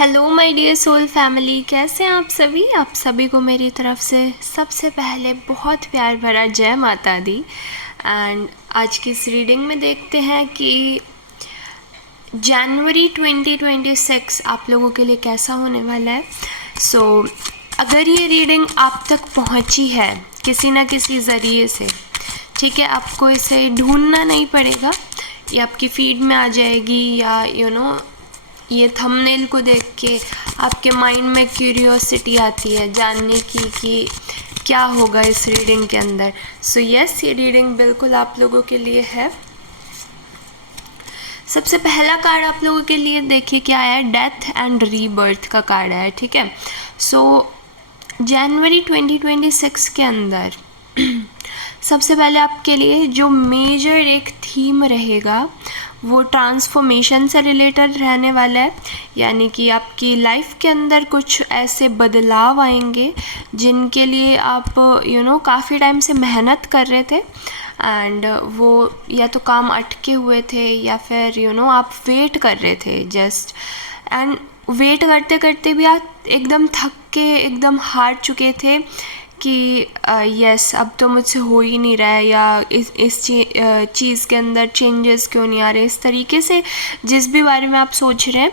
Hello my dear soul family, कैसे हैं आप सभी को मेरी तरफ से सबसे पहले बहुत प्यार भरा जय माता दी। एंड आज की इस रीडिंग में देखते हैं कि जनवरी 2026 आप लोगों के लिए कैसा होने वाला है। अगर ये रीडिंग आप तक पहुंची है किसी ना किसी ज़रिए से, ठीक है, आपको इसे ढूंढना नहीं पड़ेगा, ये आपकी फीड में आ जाएगी या ये थंबनेल को देख के आपके माइंड में क्यूरियोसिटी आती है जानने की कि क्या होगा इस रीडिंग के अंदर। यस, ये रीडिंग बिल्कुल आप लोगों के लिए है। सबसे पहला कार्ड आप लोगों के लिए देखिए क्या है, डेथ एंड रीबर्थ का कार्ड है, ठीक है। जनवरी 2026 के अंदर सबसे पहले आपके लिए जो मेजर एक थीम रहेगा वो ट्रांसफॉर्मेशन से रिलेटेड रहने वाला है। यानी कि आपकी लाइफ के अंदर कुछ ऐसे बदलाव आएंगे जिनके लिए आप काफ़ी टाइम से मेहनत कर रहे थे एंड वो या तो काम अटके हुए थे या फिर आप वेट कर रहे थे जस्ट, एंड वेट करते करते भी आप एकदम थक के एकदम हार चुके थे कि यस अब तो मुझसे हो ही नहीं रहा है, या इस चीज़ के अंदर चेंजेस क्यों नहीं आ रहे, इस तरीके से जिस भी बारे में आप सोच रहे हैं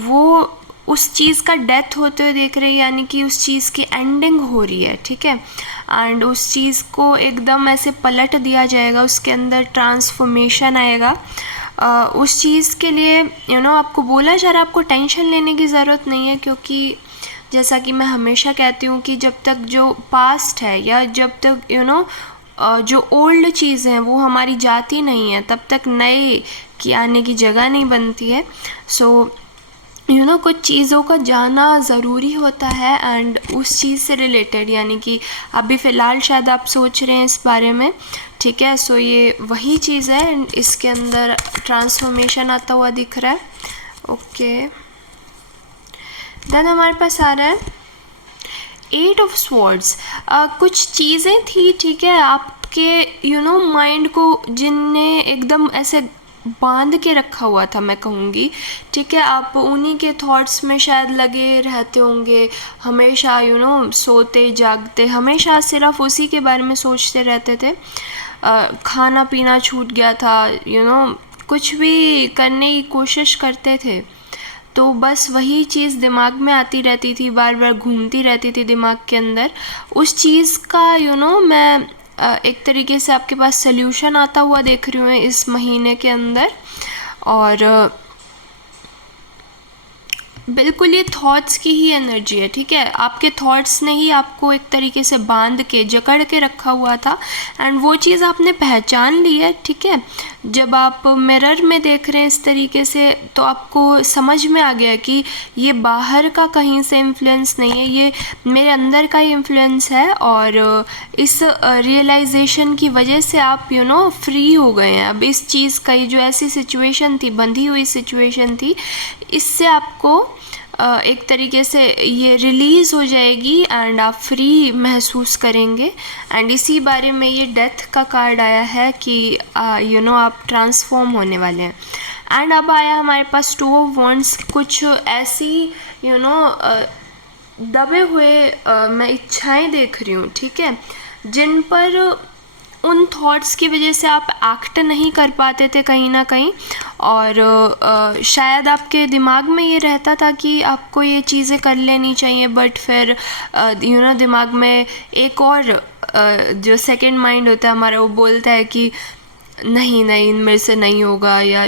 वो उस चीज़ का डेथ होते हुए देख रहे हैं, यानी कि उस चीज़ की एंडिंग हो रही है, ठीक है। एंड उस चीज़ को एकदम ऐसे पलट दिया जाएगा, उसके अंदर ट्रांसफॉर्मेशन आएगा। उस चीज़ के लिए आपको बोला जा रहा है आपको टेंशन लेने की ज़रूरत नहीं है, क्योंकि जैसा कि मैं हमेशा कहती हूँ कि जब तक जो पास्ट है या जब तक जो ओल्ड चीज़ हैं वो हमारी जाती नहीं है तब तक नए की आने की जगह नहीं बनती है। कुछ चीज़ों का जाना ज़रूरी होता है एंड उस चीज़ से रिलेटेड, यानी कि अभी फ़िलहाल शायद आप सोच रहे हैं इस बारे में, ठीक है। ये वही चीज़ है एंड इसके अंदर ट्रांसफॉर्मेशन आता हुआ दिख रहा है। ओके, देन हमारे पास आ रहा है 8 ऑफ स्वॉर्ड्स। कुछ चीज़ें थी, ठीक है, आपके माइंड को जिनने एकदम ऐसे बांध के रखा हुआ था मैं कहूँगी, ठीक है। आप उन्हीं के थॉट्स में शायद लगे रहते होंगे हमेशा, सोते जागते हमेशा सिर्फ उसी के बारे में सोचते रहते थे। खाना पीना छूट गया था, कुछ भी करने की कोशिश करते थे तो बस वही चीज़ दिमाग में आती रहती थी, बार बार घूमती रहती थी दिमाग के अंदर। उस चीज़ का मैं एक तरीके से आपके पास सल्यूशन आता हुआ देख रही हूँ इस महीने के अंदर। और बिल्कुल ये थॉट्स की ही एनर्जी है, ठीक है। आपके थॉट्स ने ही आपको एक तरीके से बांध के जकड़ के रखा हुआ था एंड वो चीज़ आपने पहचान ली है, ठीक है। जब आप मिरर में देख रहे हैं इस तरीके से तो आपको समझ में आ गया कि ये बाहर का कहीं से इन्फ्लुएंस नहीं है, ये मेरे अंदर का ही इन्फ्लुएंस है। और इस रियलाइजेशन की वजह से आप फ्री हो गए हैं। अब इस चीज़ का जो ऐसी सिचुएशन थी, बंधी हुई सिचुएशन थी, इससे आपको एक तरीके से ये रिलीज़ हो जाएगी एंड आप फ्री महसूस करेंगे। एंड इसी बारे में ये डेथ का कार्ड आया है कि आप ट्रांसफॉर्म होने वाले हैं। एंड अब आया हमारे पास 2 ऑफ वॉन्ड्स। कुछ ऐसी दबे हुए मैं इच्छाएं देख रही हूँ, ठीक है, जिन पर उन थॉट्स की वजह से आप एक्ट नहीं कर पाते थे कहीं ना कहीं, और शायद आपके दिमाग में ये रहता था कि आपको ये चीज़ें कर लेनी चाहिए, बट फिर दिमाग में एक और जो सेकंड माइंड होता है हमारा वो बोलता है कि नहीं नहीं मेरे से नहीं होगा, या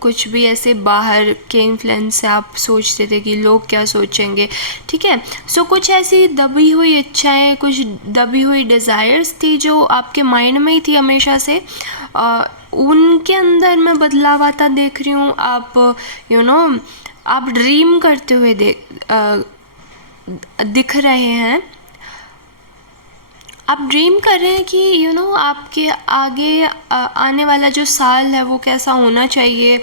कुछ भी ऐसे बाहर के इन्फ्लुएंस से आप सोचते थे कि लोग क्या सोचेंगे, ठीक है। कुछ ऐसी दबी हुई इच्छाएं, कुछ दबी हुई डिज़ायर्स थी जो आपके माइंड में ही थी हमेशा से, उनके अंदर मैं बदलाव आता देख रही हूँ। आप आप ड्रीम करते हुए दिख रहे हैं। आप ड्रीम कर रहे हैं कि आपके आगे आने वाला जो साल है वो कैसा होना चाहिए।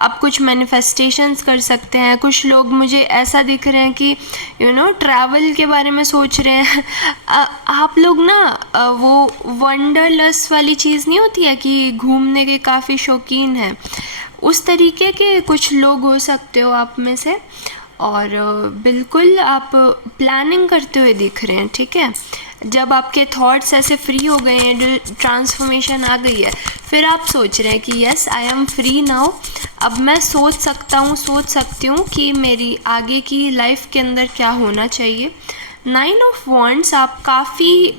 आप कुछ मैनिफेस्टेशंस कर सकते हैं। कुछ लोग मुझे ऐसा दिख रहे हैं कि ट्रैवल के बारे में सोच रहे हैं। आप लोग ना वो वंडरलस्ट वाली चीज़ नहीं होती है कि घूमने के काफ़ी शौकीन हैं, उस तरीके के कुछ लोग हो सकते हो आप में से, और बिल्कुल आप प्लानिंग करते हुए दिख रहे हैं, ठीक है। जब आपके थॉट्स ऐसे फ्री हो गए हैं, जो ट्रांसफॉर्मेशन आ गई है, फिर आप सोच रहे हैं कि yes I am free now, अब मैं सोच सकती हूँ कि मेरी आगे की लाइफ के अंदर क्या होना चाहिए। 9 ऑफ वॉन्ड्स, आप काफ़ी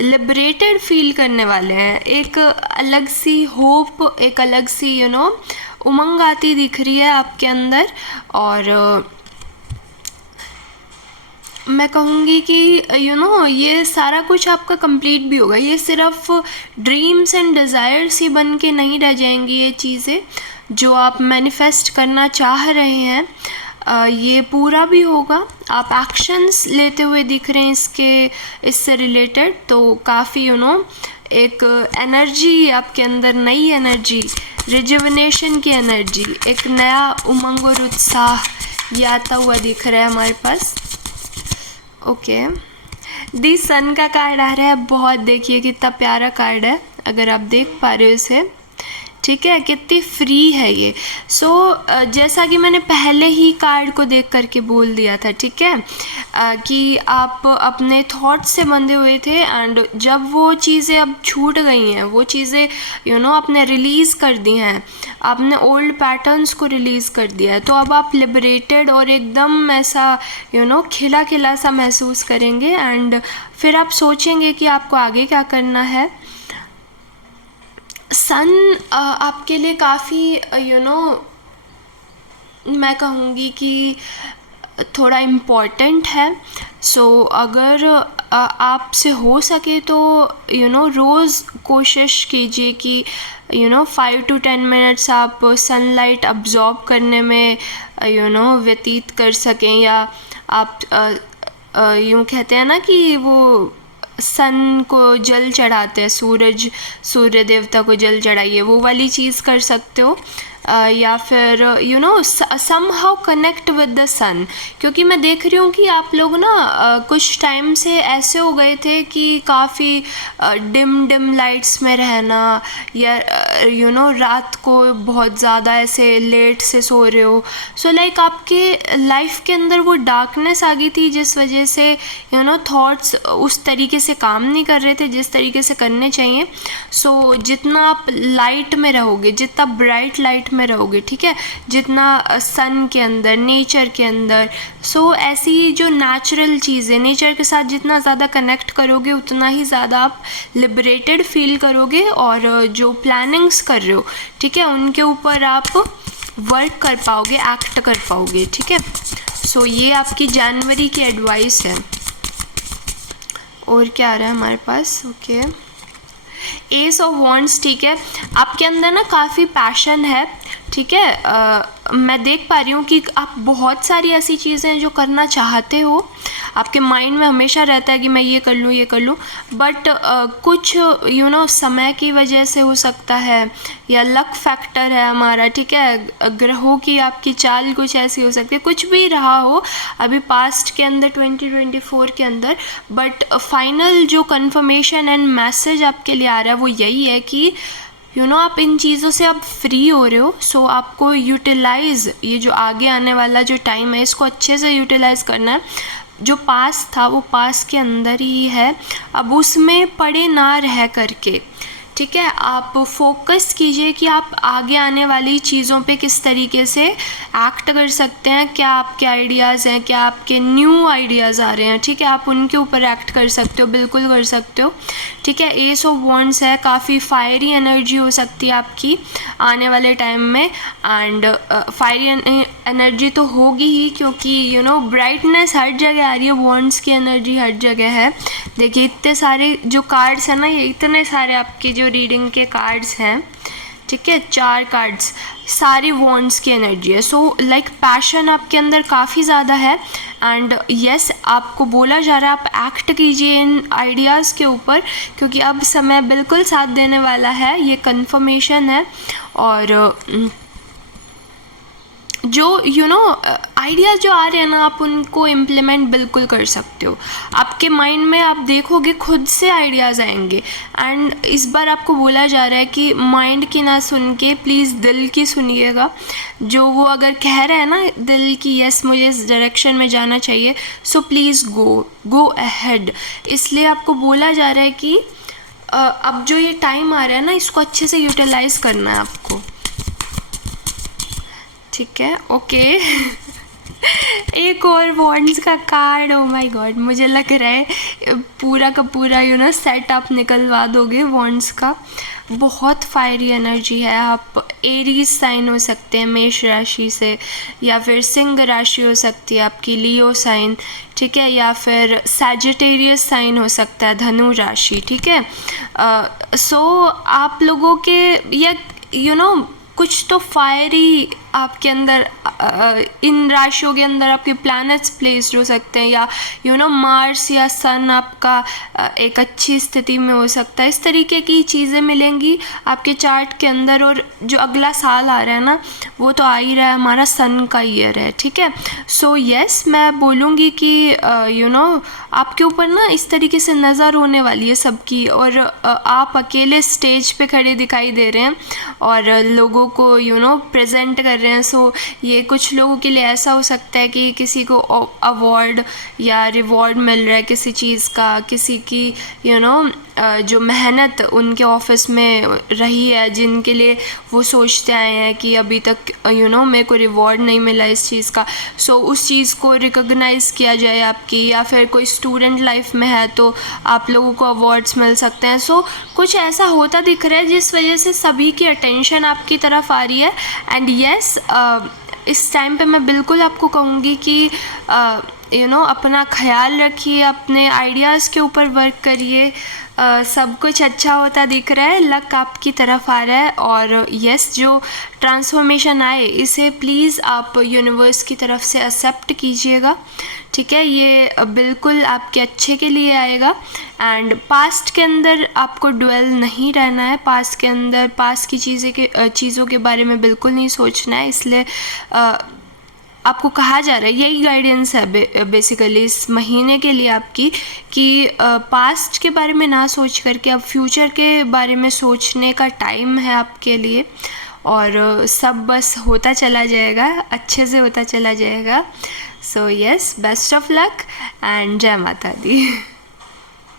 लिबरेटेड फील करने वाले हैं। एक अलग सी होप, एक अलग सी उमंग आती दिख रही है आपके अंदर। और मैं कहूँगी कि ये सारा कुछ आपका कंप्लीट भी होगा। ये सिर्फ ड्रीम्स एंड डिज़ायर्स ही बन के नहीं रह जाएंगी ये चीज़ें जो आप मैनिफेस्ट करना चाह रहे हैं, ये पूरा भी होगा। आप एक्शंस लेते हुए दिख रहे हैं इससे रिलेटेड, तो काफ़ी एक एनर्जी आपके अंदर, नई एनर्जी, रिजुविनेशन की एनर्जी, एक नया उमंग और उत्साह ये आता हुआ दिख रहा है हमारे पास। ओके, दी सन का कार्ड आ रहा है, बहुत देखिए कितना प्यारा कार्ड है, अगर आप देख पा रहे हो इसे, ठीक है, कितनी फ्री है ये। सो जैसा कि मैंने पहले ही कार्ड को देख करके बोल दिया था, ठीक है, कि आप अपने थॉट्स से बंधे हुए थे, एंड जब वो चीज़ें अब छूट गई हैं, वो चीज़ें आपने रिलीज़ कर दी हैं, आपने ओल्ड पैटर्न्स को रिलीज़ कर दिया है, तो अब आप लिबरेटेड और एकदम ऐसा खिला खिला सा महसूस करेंगे। एंड फिर आप सोचेंगे कि आपको आगे क्या करना है। सन आपके लिए काफ़ी मैं कहूँगी कि थोड़ा इम्पॉर्टेंट है। सो अगर आपसे हो सके तो रोज़ कोशिश कीजिए कि 5 to 10 मिनट्स आप सनलाइट अब्जॉर्ब करने में व्यतीत कर सकें, या आप यूँ कहते हैं ना कि वो सन को जल चढ़ाते हैं, सूर्य देवता को जल चढ़ाइए, वो वाली चीज़ कर सकते हो। या फिर समहाउ कनेक्ट विद द सन, क्योंकि मैं देख रही हूँ कि आप लोग ना कुछ टाइम से ऐसे हो गए थे कि काफ़ी डिम लाइट्स में रहना, या रात को बहुत ज़्यादा ऐसे लेट से सो रहे हो। सो लाइक आपके लाइफ के अंदर वो डार्कनेस आ गई थी, जिस वजह से थॉट्स उस तरीके से काम नहीं कर रहे थे जिस तरीके से करने चाहिए। सो जितना आप लाइट में रहोगे, जितना ब्राइट लाइट में रहोगे, ठीक है, जितना सन के अंदर, नेचर के अंदर, सो ऐसी जो नेचुरल चीज़ें, नेचर के साथ जितना ज़्यादा कनेक्ट करोगे, उतना ही ज़्यादा आप लिबरेटेड फील करोगे, और जो प्लानिंग्स कर रहे हो, ठीक है, उनके ऊपर आप वर्क कर पाओगे, एक्ट कर पाओगे, ठीक है। सो ये आपकी जनवरी की एडवाइस है। और क्या आ रहा है हमारे पास? ओके, एस ऑफ वॉन्ड्स, ठीक है, आपके अंदर ना काफ़ी पैशन है, ठीक है। मैं देख पा रही हूँ कि आप बहुत सारी ऐसी चीज़ें हैं जो करना चाहते हो, आपके माइंड में हमेशा रहता है कि मैं ये कर लूँ, बट कुछ समय की वजह से हो सकता है, या लक फैक्टर है हमारा, ठीक है, ग्रहों की आपकी चाल कुछ ऐसी हो सकती है, कुछ भी रहा हो अभी पास्ट के अंदर 2024 के अंदर, बट फाइनल जो कंफर्मेशन एंड मैसेज आपके लिए आ रहा है वो यही है कि आप इन चीज़ों से अब फ्री हो रहे हो। सो आपको यूटिलाइज़, ये जो आगे आने वाला जो टाइम है, इसको अच्छे से यूटिलाइज़ करना है। जो पास था वो पास के अंदर ही है, अब उसमें पड़े ना रह करके, ठीक है, आप फोकस कीजिए कि आप आगे आने वाली चीज़ों पे किस तरीके से एक्ट कर सकते हैं, क्या आपके आइडियाज़ हैं, क्या आपके न्यू आइडियाज़ आ रहे हैं, ठीक है, आप उनके ऊपर एक्ट कर सकते हो, बिल्कुल कर सकते हो, ठीक है। एस ऑफ वॉन्ड्स है, काफ़ी फायरी एनर्जी हो सकती है आपकी आने वाले टाइम में, एंड फायरी एनर्जी तो होगी ही, क्योंकि ब्राइटनेस हर जगह आ रही है, वॉन्ड्स की एनर्जी हर जगह है। देखिए इतने सारे जो कार्ड्स हैं ना, ये इतने सारे आपके जो रीडिंग के कार्ड्स हैं, ठीक है, 4 कार्ड्स, सारी वॉन्ड्स की एनर्जी है। सो लाइक पैशन आपके अंदर काफ़ी ज़्यादा है, एंड यस आपको बोला जा रहा है आप एक्ट कीजिए इन आइडियाज़ के ऊपर, क्योंकि अब समय बिल्कुल साथ देने वाला है, ये कंफर्मेशन है। और जो आइडियाज़ जो आ रहे हैं ना, आप उनको इम्प्लीमेंट बिल्कुल कर सकते हो। आपके माइंड में आप देखोगे खुद से आइडियाज़ आएंगे। एंड इस बार आपको बोला जा रहा है कि माइंड की ना सुन के प्लीज़ दिल की सुनिएगा। जो वो अगर कह रहे हैं ना दिल की, यस मुझे इस डायरेक्शन में जाना चाहिए, सो प्लीज़ गो अहेड। इसलिए आपको बोला जा रहा है कि अब जो ये टाइम आ रहा है ना, इसको अच्छे से यूटिलाइज़ करना है आपको। ठीक है, ओके। एक और वॉन्ड्स का कार्ड, ओ माय गॉड, मुझे लग रहा है पूरा का पूरा सेट आप निकलवा दोगे वॉन्ड्स का। बहुत फायरी एनर्जी है। आप एरीज साइन हो सकते हैं मेष राशि से, या फिर सिंह राशि हो सकती है आपकी, लियो साइन, ठीक है, या फिर सैजिटेरियस साइन हो सकता है, धनु राशि, ठीक है। सो आप लोगों के या कुछ तो फायरी आपके अंदर इन राशियों के अंदर आपके प्लैनेट्स प्लेस्ड हो सकते हैं, या मार्स या सन आपका एक अच्छी स्थिति में हो सकता है। इस तरीके की चीज़ें मिलेंगी आपके चार्ट के अंदर। और जो अगला साल आ रहा है ना, वो तो आ ही रहा है, हमारा सन का ईयर है, ठीक है। सो यस, मैं बोलूँगी कि आपके ऊपर ना इस तरीके से नज़र होने वाली है सबकी, और आप अकेले स्टेज पे खड़े दिखाई दे रहे हैं और लोगों को प्रेजेंट कर रहे हैं। सो ये कुछ लोगों के लिए ऐसा हो सकता है कि किसी को अवार्ड या रिवॉर्ड मिल रहा है किसी चीज़ का, किसी की जो मेहनत उनके ऑफिस में रही है, जिनके लिए वो सोचते आए हैं कि अभी तक मेरे को रिवॉर्ड नहीं मिला इस चीज़ का, सो उस चीज़ को रिकॉग्नाइज़ किया जाए आपकी। या फिर कोई स्टूडेंट लाइफ में है तो आप लोगों को अवार्ड्स मिल सकते हैं। सो कुछ ऐसा होता दिख रहा है जिस वजह से सभी की अटेंशन आपकी तरफ आ रही है। एंड यस, इस टाइम पे मैं बिल्कुल आपको कहूँगी कि अपना ख्याल रखिए, अपने आइडियाज़ के ऊपर वर्क करिए। सब कुछ अच्छा होता दिख रहा है, लक आपकी तरफ आ रहा है। और यस, जो ट्रांसफॉर्मेशन आए इसे प्लीज़ आप यूनिवर्स की तरफ से एक्सेप्ट कीजिएगा, ठीक है। ये बिल्कुल आपके अच्छे के लिए आएगा। एंड पास्ट के अंदर आपको ड्वेल नहीं रहना है, पास्ट के अंदर पास्ट की चीज़ों के बारे में बिल्कुल नहीं सोचना है। इसलिए आपको कहा जा रहा है, यही गाइडेंस है बेसिकली इस महीने के लिए आपकी, कि पास्ट के बारे में ना सोच करके अब फ्यूचर के बारे में सोचने का टाइम है आपके लिए। और सब बस होता चला जाएगा, अच्छे से होता चला जाएगा। So yes, best of luck and जय माता दी।